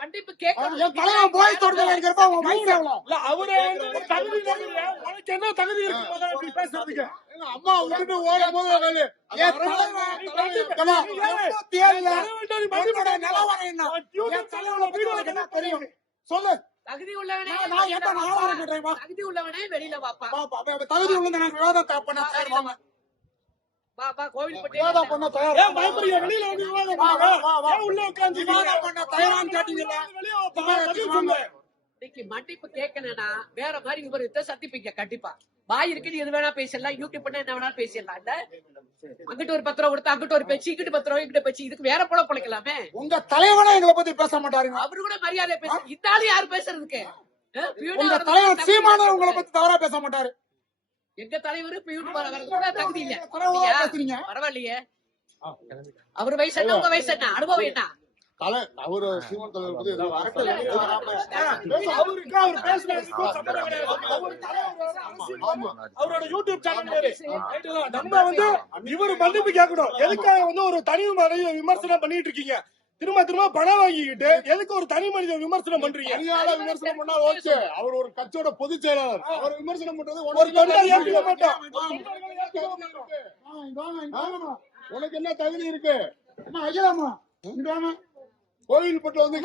மன்னிப்பு கேட்கணும். என் தலைவன் போய் தொடர்ந்து இருக்கிறப்ப உன் வயசு எவ்வளவு? இல்ல அவரே ஒரு தகுதி இல்ல. உனக்கு என்ன தகுதி இருக்கு முதல்ல இப்படி பேசுறதுக்கு? அம்மா விட்டுட்டு ஓடும் போது என் தலைவன் 87ல உன்னோட நிலவரம் என்ன? என் தலைவனை பத்தி உனக்கு என்ன தெரியும்? சொல்லு. தகுதி உள்ளவனே நான் எந்த நாளாக கேட்டேன்? தகுதி உள்ளவனே வெளியில வாப்பா. தகுதி உள்ள நான் விவாதம் பண்ண தயார். வாங்க பாப்பா கோவில்பட்டி விவாதம் பண்ண தயார். ஏன் பயப்படுறீங்க? வெளியில வந்து விவாதம் பண்ணுங்க. ஏன் உள்ள உட்கார்ந்து விவாதம் பண்ண தயாரான்னு கேட்டீங்கல்ல? வெளிய வாங்க. இன்னைக்கு மன்னிப்பு கேட்கணும்னா வேற மாதிரி விவரத்தை சந்திப்பீங்க கண்டிப்பா. வாய் இருக்குன்னு எது வேணா பேசிடலாம். யூடியூப் பண்ண என்ன வேணா பேசிடலாம். இல்ல அங்கிட்டு ஒரு 10 ரூபா கொடுத்து அங்கிட்டு ஒரு பேச்சு, இங்கிட்டு 10 ரூபா இங்கிட்ட பேச்சு, இதுக்கு வேற போல பிழைக்கலாமே. உங்க தலைவனே எங்களை பத்தி பேச மாட்டாருங்க. அவரு கூட மரியாதை பேச இந்தாலும் யாரு பேசுறதுக்கு? உங்க தலைவர் சீமானே உங்களை பத்தி தவறா பேச மாட்டாரு. எங்க தலைவரு பியூட்டி வர்றது கூட தகுதி இல்ல. பரவாயில்லையே. அவர் வயசு என்ன, உங்க வயசு என்ன, அனுபவம் என்ன? அவரு சீமான் தலைவர் பத்தி அவரோட யூடியூப் சேனல் பேரு. நம்ம வந்து இவரு மன்னிப்பு கேட்கணும். எதுக்காக வந்து ஒரு தனி மனித விமர்சனம் பண்ணிட்டு இருக்கீங்க? திரும்ப திரும்ப பணம் வாங்கிக்கிட்டு எதுக்கு ஒரு தனி மனித விமர்சனம் பண்றீங்க? விமர்சனம் பண்ணா ஓகே. அவர் ஒரு கட்சியோட பொதுச் செயலாளர். அவர் விமர்சனம் பண்றது ஒரு தொண்டர் ஏற்றுக்க மாட்டோம். உனக்கு என்ன தகுதி இருக்கு? கோவில்பட்டு வந்து